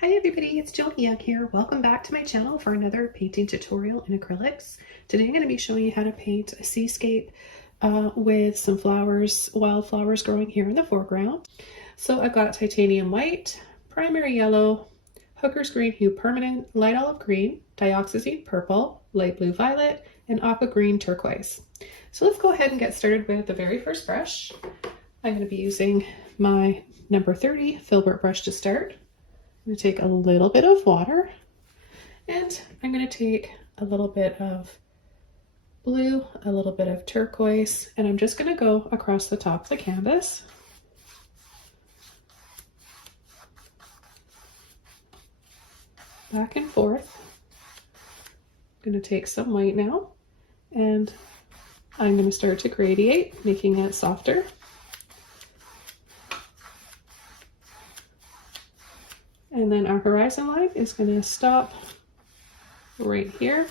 Hi everybody, it's Joni here. Welcome back to my channel for another painting tutorial in acrylics. Today I'm going to be showing you how to paint a seascape with some flowers, wildflowers growing here in the foreground. So I've got titanium white, primary yellow, hooker's green hue permanent, light olive green, dioxazine purple, light blue violet, and aqua green turquoise. So let's go ahead and get started with the very first brush. I'm going to be using my number 30 filbert brush to start. I'm going to take a little bit of water and I'm going to take a little bit of blue, a little bit of turquoise, and I'm just going to go across the top of the canvas. Back and forth. I'm going to take some white now and I'm going to start to gradiate, making it softer. And then our horizon line is going to stop right here.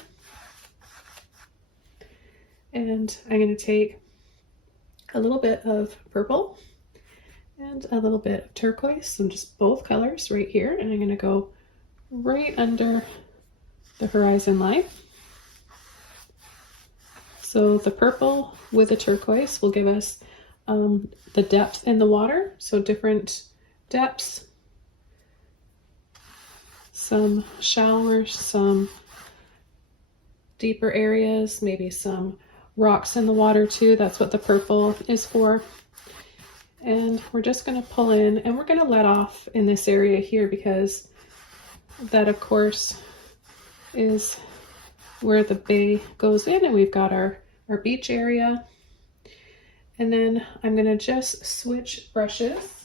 And I'm going to take a little bit of purple and a little bit of turquoise, so just both colors right here. And I'm going to go right under the horizon line. So the purple with the turquoise will give us the depth in the water, so different depths. Some shallower, some deeper areas, maybe some rocks in the water too. That's what the purple is for. And we're just going to pull in and we're going to let off in this area here because that of course is where the bay goes in, and we've got our beach area. And then I'm going to just switch brushes.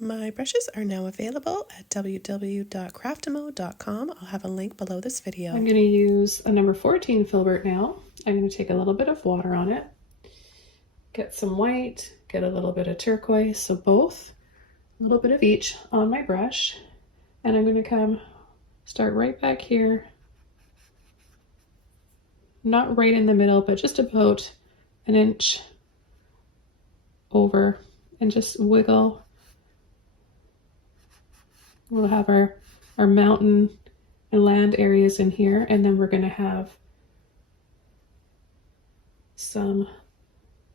My brushes are now available at www.craftimo.com. I'll have a link below this video. I'm going to use a number 14 filbert now. I'm going to take a little bit of water on it, get some white, get a little bit of turquoise, so both, a little bit of each on my brush. And I'm going to start right back here, not right in the middle, but just about an inch over, and just wiggle. We'll have our mountain and land areas in here, and then we're going to have some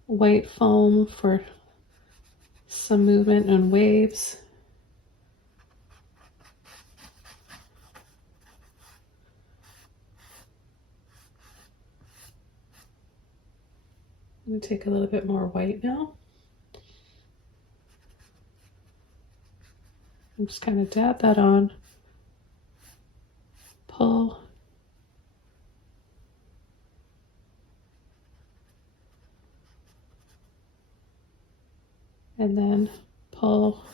white foam for some movement and waves. I'm going to take a little bit more white now. I'm just kind of dab that on, pull, and then pull.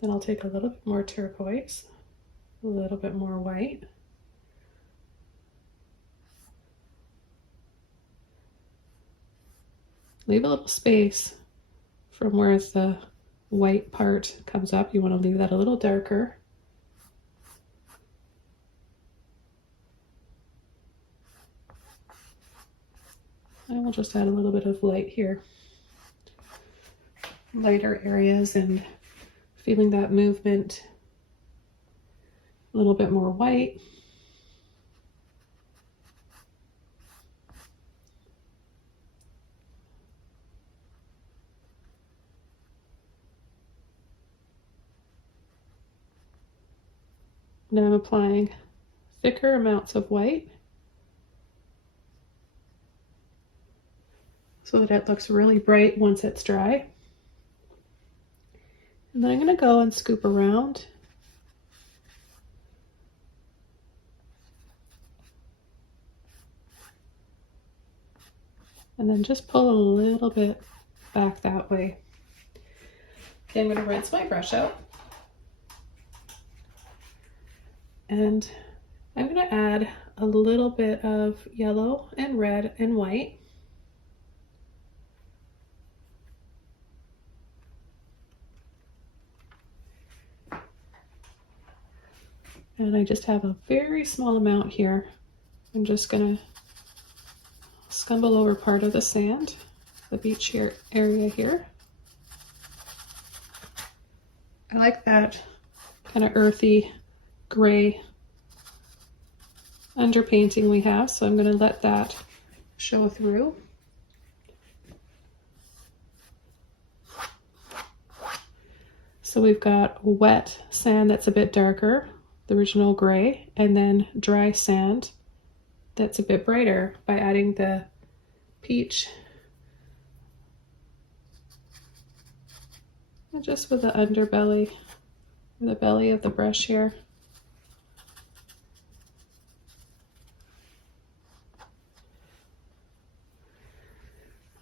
Then I'll take a little bit more turquoise, a little bit more white. Leave a little space from where the white part comes up. You want to leave that a little darker. And we'll just add a little bit of light here. Lighter areas and feeling that movement. A little bit more white. Now I'm applying thicker amounts of white so that it looks really bright once it's dry. And then I'm going to go and scoop around. And then just pull a little bit back that way. Okay, I'm going to rinse my brush out. And I'm going to add a little bit of yellow and red and white. And I just have a very small amount here. I'm just going to scumble over part of the sand. the beach here area here. I like that kind of earthy gray underpainting we have, so I'm going to let that show through. So we've got wet sand that's a bit darker, the original gray, and then dry sand that's a bit brighter by adding the peach. And just with the underbelly, the belly of the brush here.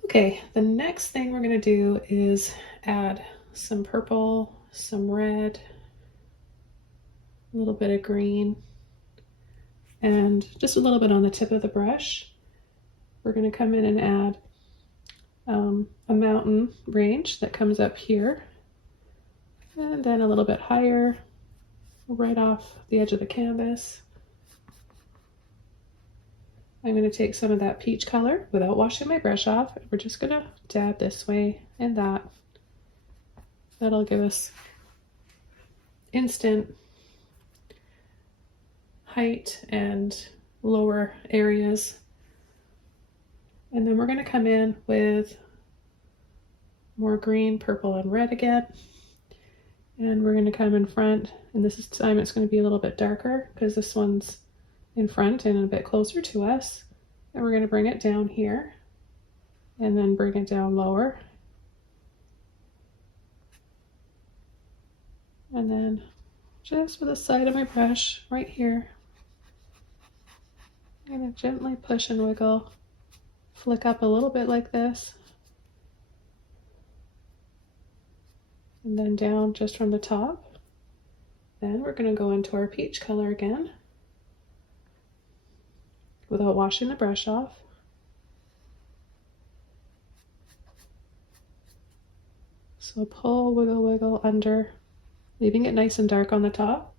Okay, the next thing we're going to do is add some purple, some red, a little bit of green, and just a little bit on the tip of the brush. We're going to come in and add a mountain range that comes up here, and then a little bit higher, right off the edge of the canvas. I'm going to take some of that peach color without washing my brush off. We're just going to dab this way and that. That'll give us instant height and lower areas. And then we're going to come in with more green, purple, and red again. And we're going to come in front, and this time it's going to be a little bit darker because this one's in front and a bit closer to us. And we're going to bring it down here and then bring it down lower. And then just with the side of my brush right here, I'm going to gently push and wiggle, flick up a little bit like this, and then down just from the top. Then we're going to go into our peach color again without washing the brush off. So pull, wiggle, wiggle under, leaving it nice and dark on the top.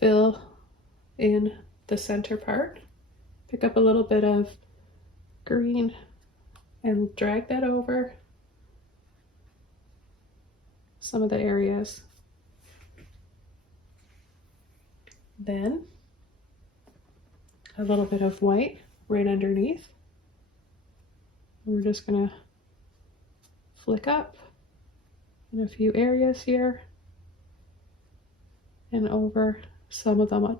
Fill in the center part. Pick up a little bit of green and drag that over some of the areas. Then a little bit of white right underneath. And we're just going to flick up in a few areas here and over some of them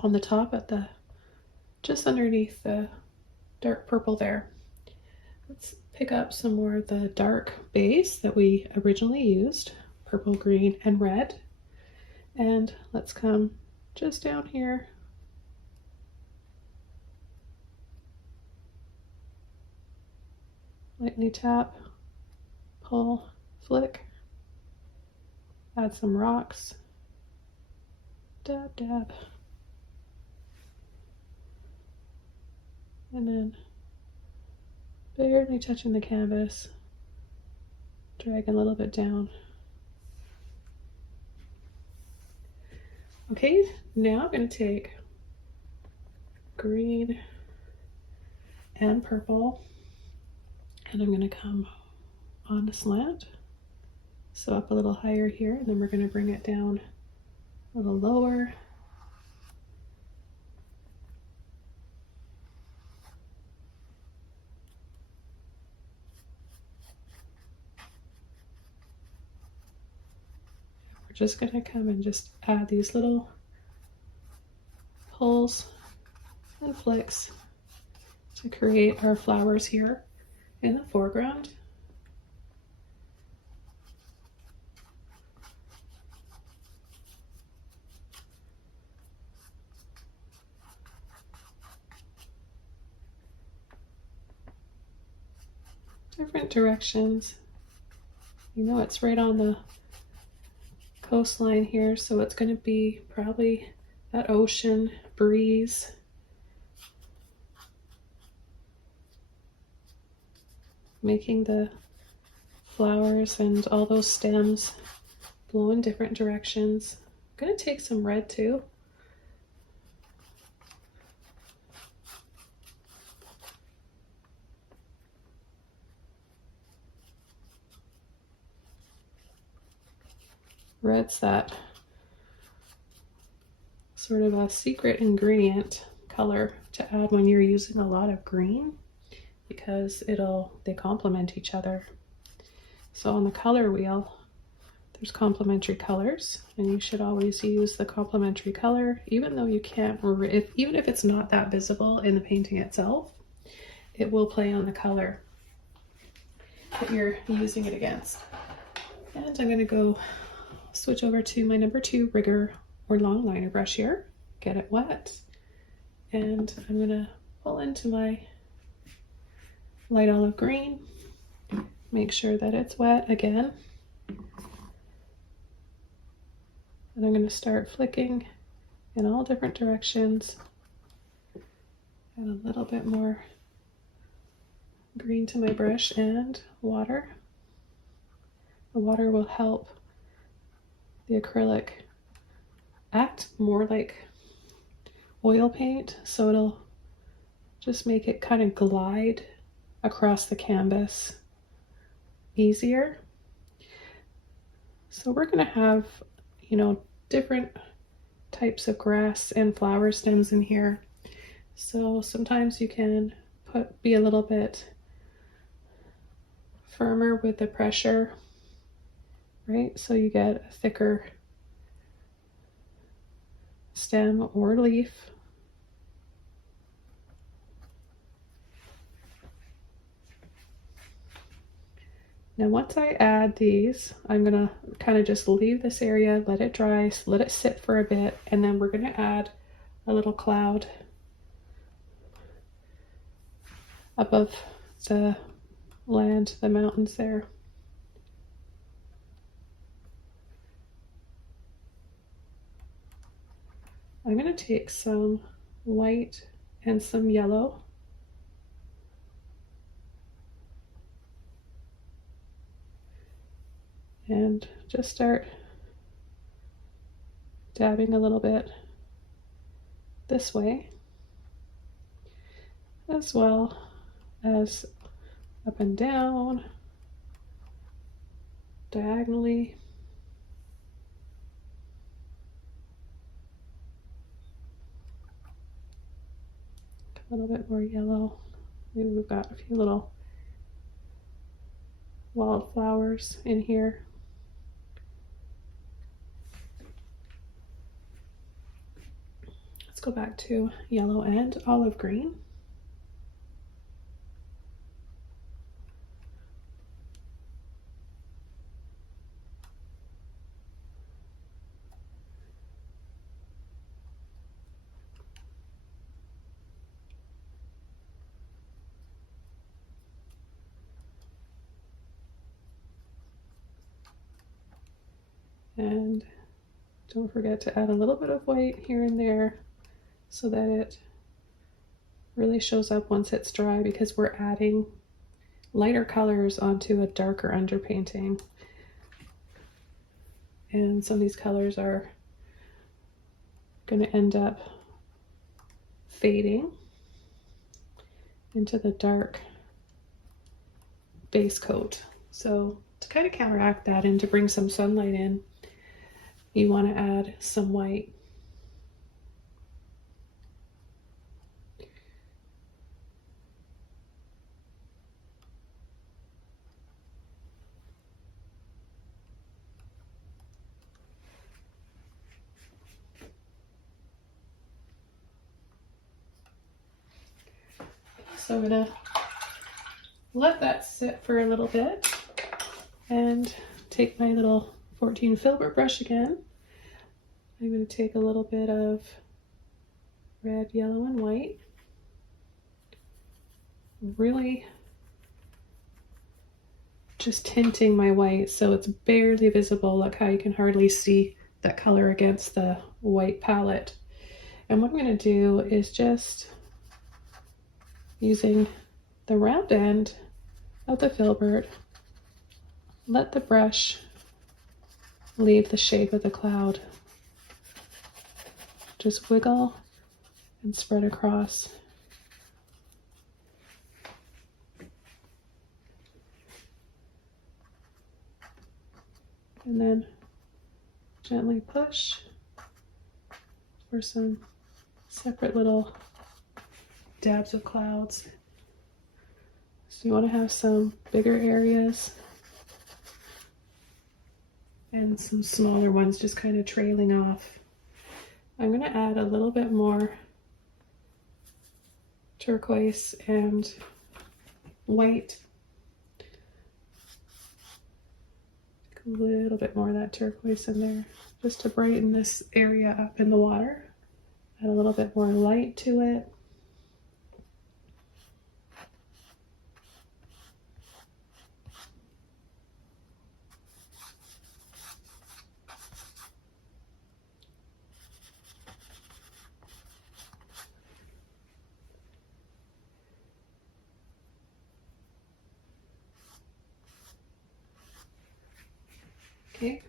on the top at the just underneath the dark purple there. Let's pick up some more of the dark base that we originally used, purple, green, and red. And let's come just down here. Lightly tap, pull, flick. Add some rocks. Dab, dab. And then barely touching the canvas, drag a little bit down. Okay, now I'm going to take green and purple, and I'm going to come on the slant, so up a little higher here, and then we're going to bring it down a little lower. We're just going to come and just add these little pulls and flicks to create our flowers here in the foreground. Different directions. You know, it's right on the coastline here, so it's going to be probably that ocean breeze. Making the flowers and all those stems blow in different directions. I'm going to take some red too. Red's that sort of a secret ingredient color to add when you're using a lot of green, because they complement each other. So on the color wheel, there's complementary colors, and you should always use the complementary color, even though you can't, even if it's not that visible in the painting itself, it will play on the color that you're using it against. And I'm going to go switch over to my number 2 rigger or long liner brush here, get it wet, and I'm going to pull into my light olive green, make sure that it's wet again. And I'm going to start flicking in all different directions. Add a little bit more green to my brush and water. The water will help the acrylic act more like oil paint, so it'll just make it kind of glide across the canvas easier. So we're going to have, different types of grass and flower stems in here. So sometimes you can be a little bit firmer with the pressure, right? So you get a thicker stem or leaf. Now once I add these, I'm gonna kind of just leave this area, let it dry, let it sit for a bit, and then we're gonna add a little cloud above the land, the mountains there. I'm gonna take some white and some yellow. And just start dabbing a little bit this way, as well as up and down, diagonally. A little bit more yellow. Maybe we've got a few little wildflowers in here. Let's go back to yellow and olive green. And don't forget to add a little bit of white here and there so that it really shows up once it's dry, because we're adding lighter colors onto a darker underpainting. And some of these colors are going to end up fading into the dark base coat. So to kind of counteract that and to bring some sunlight in, you want to add some white. So I'm gonna let that sit for a little bit and take my little 14 filbert brush again. I'm going to take a little bit of red, yellow, and white. Really just tinting my white so it's barely visible. Look how you can hardly see that color against the white palette. And what I'm going to do is just using the round end of the filbert, let the brush leave the shape of the cloud. Just wiggle and spread across. And then gently push for some separate little dabs of clouds. So you want to have some bigger areas and some smaller ones just kind of trailing off. I'm going to add a little bit more turquoise and white. A little bit more of that turquoise in there just to brighten this area up in the water. Add a little bit more light to it. Okay.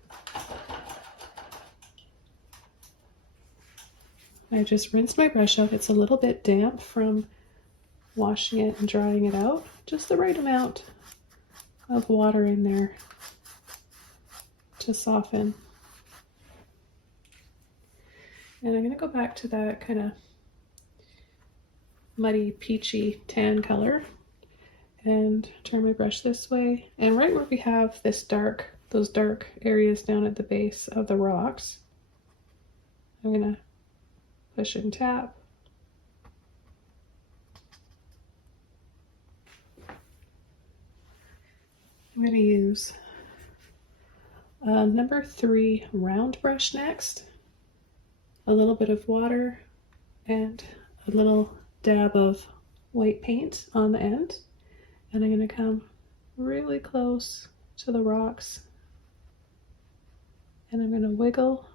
I just rinsed my brush out. It's a little bit damp from washing it and drying it out. Just the right amount of water in there to soften. And I'm going to go back to that kind of muddy, peachy tan color and turn my brush this way. And right where we have this those dark areas down at the base of the rocks, I'm going to push and tap. I'm going to use number 3 round brush next. A little bit of water and a little dab of white paint on the end. And I'm going to come really close to the rocks. And I'm going to wiggle.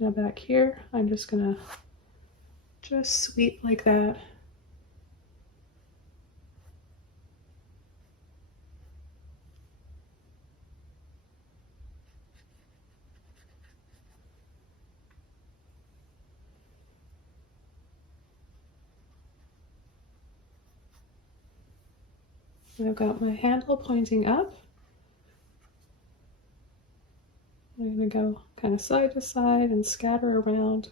Now back here, I'm just going to just sweep like that. I've got my handle pointing up. I'm going to go kind of side to side and scatter around.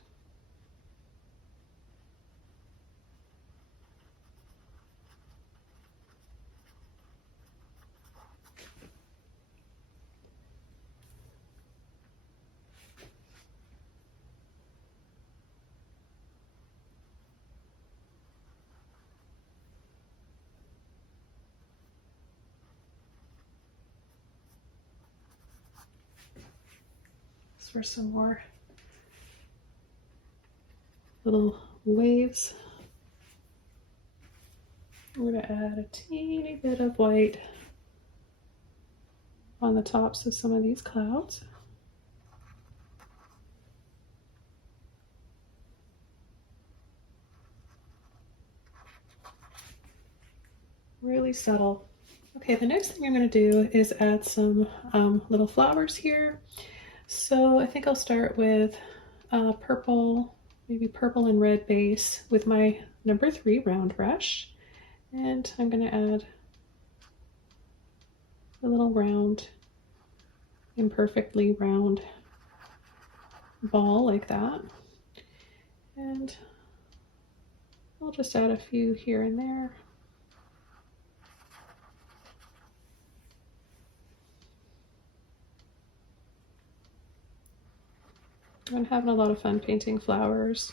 For some more little waves, I'm going to add a teeny bit of white on the tops of some of these clouds. Really subtle. Okay, the next thing I'm going to do is add some little flowers here. So I think I'll start with purple, maybe purple and red base with my number 3 round brush. And I'm going to add a little round, imperfectly round ball like that. And I'll just add a few here and there. I'm having a lot of fun painting flowers,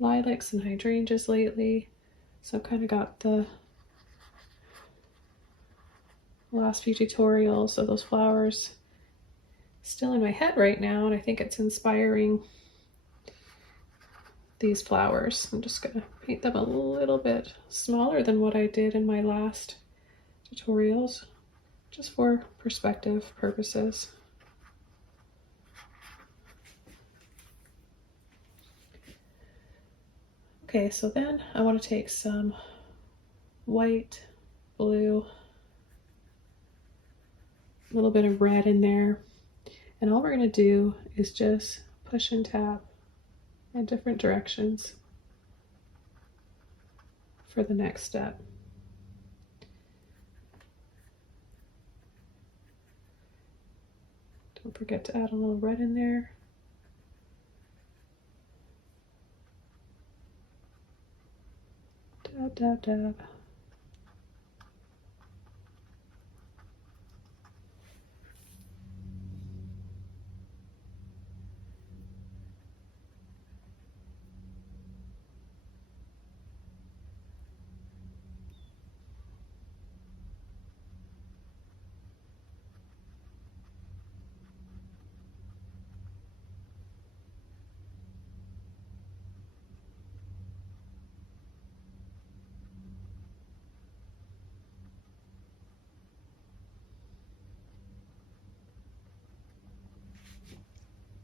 lilacs and hydrangeas lately. So I've kind of got the last few tutorials of those flowers still in my head right now, and I think it's inspiring these flowers. I'm just going to paint them a little bit smaller than what I did in my last tutorials, just for perspective purposes. Okay, so then I want to take some white, blue, a little bit of red in there. And all we're going to do is just push and tap in different directions for the next step. Don't forget to add a little red in there. Dab, dab, dab.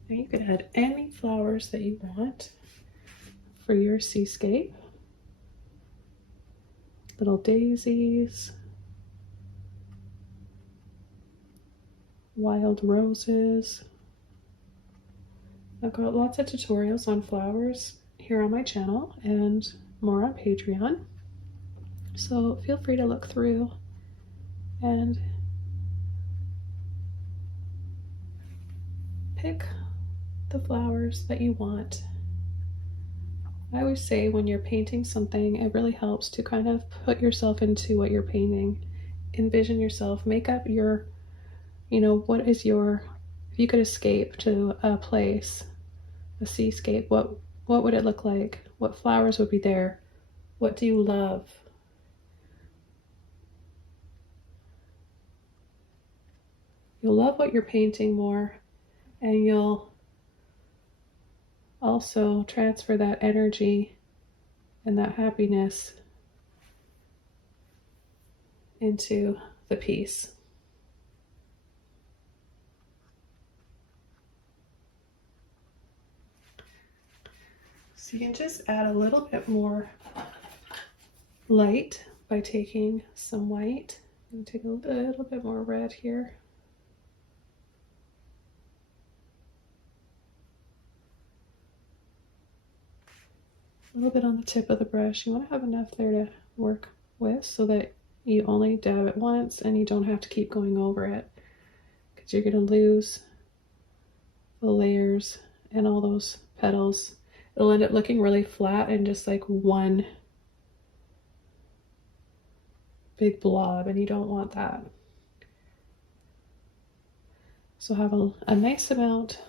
Now you can add any flowers that you want for your seascape. Little daisies, wild roses. I've got lots of tutorials on flowers here on my channel and more on Patreon. So feel free to look through and pick the flowers that you want. I always say when you're painting something, it really helps to kind of put yourself into what you're painting. Envision yourself, make up your, what is your, if you could escape to a place, a seascape, what would it look like? What flowers would be there? What do you love? You'll love what you're painting more, and you'll also transfer that energy and that happiness into the piece. So you can just add a little bit more light by taking some white. I'm going to take a little bit more red here. A little bit on the tip of the brush. You want to have enough there to work with so that you only dab it once and you don't have to keep going over it, because you're going to lose the layers and all those petals. It'll end up looking really flat and just like one big blob, and you don't want that. So have a nice amount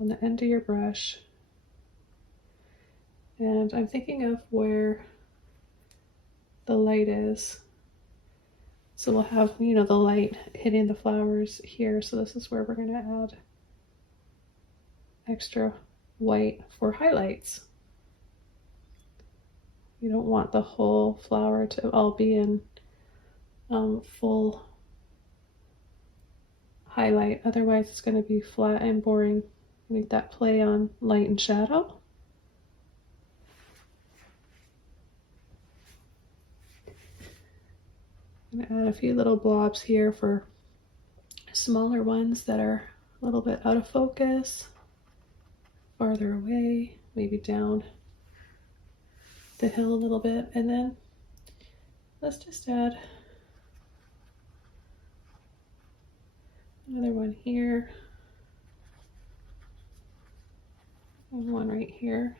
on the end of your brush. And I'm thinking of where the light is. So we'll have, the light hitting the flowers here. So this is where we're going to add extra white for highlights. You don't want the whole flower to all be in full highlight. Otherwise it's going to be flat and boring. Make that play on light and shadow. I'm going to add a few little blobs here for smaller ones that are a little bit out of focus, farther away, maybe down the hill a little bit. And then let's just add another one here. And one right here.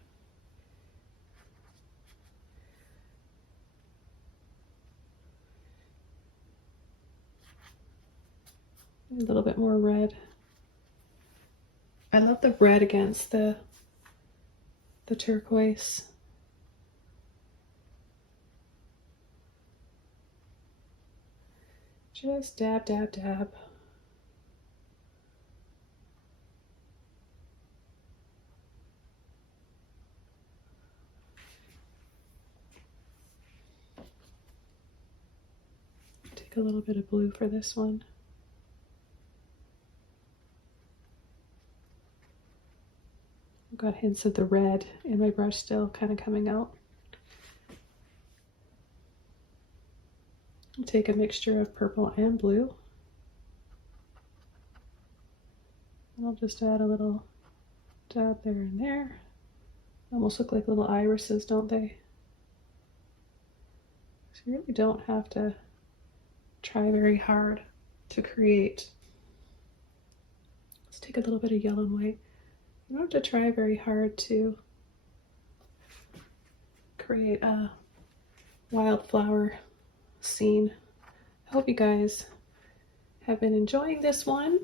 A little bit more red. I love the red against the turquoise. Just dab, dab, dab. Take a little bit of blue for this one. I've got hints of the red in my brush still kind of coming out. I'll take a mixture of purple and blue. And I'll just add a little dab there and there. Almost look like little irises, don't they? So you really don't have to try very hard to create. Let's take a little bit of yellow and white. You don't have to try very hard to create a wildflower scene. I hope you guys have been enjoying this one.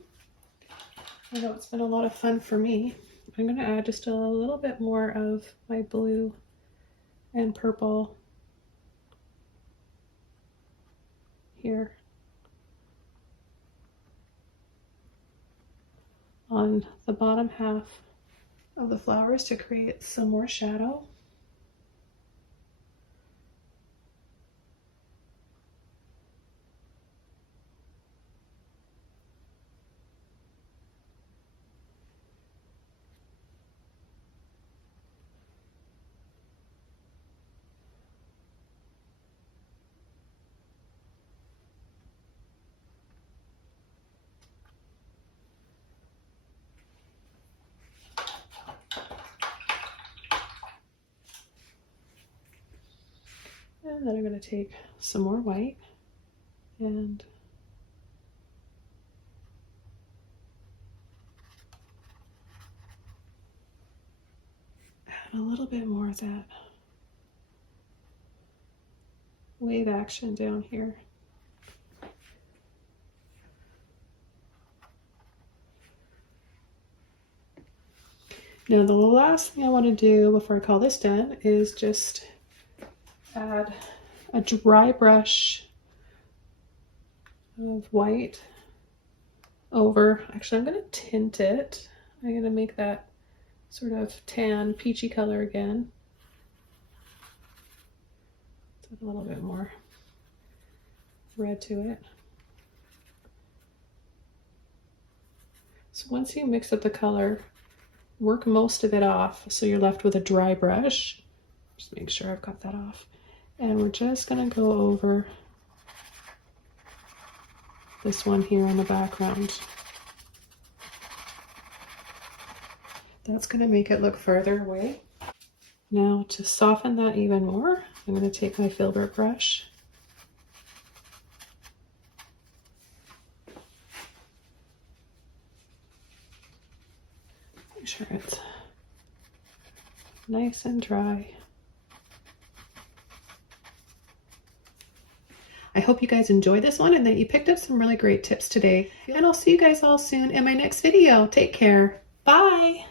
I know it's been a lot of fun for me. I'm going to add just a little bit more of my blue and purple here on the bottom half of the flowers to create some more shadow. And then I'm going to take some more white and add a little bit more of that wave action down here. Now the last thing I want to do before I call this done is just add a dry brush of white over. Actually, I'm going to tint it. I'm going to make that sort of tan, peachy color again. Let's add a little bit more red to it. So once you mix up the color, work most of it off so you're left with a dry brush. Just make sure I've got that off. And we're just going to go over this one here in the background. That's going to make it look further away. Now to soften that even more, I'm going to take my filbert brush. Make sure it's nice and dry. I hope you guys enjoyed this one and that you picked up some really great tips today. And I'll see you guys all soon in my next video. Take care. Bye.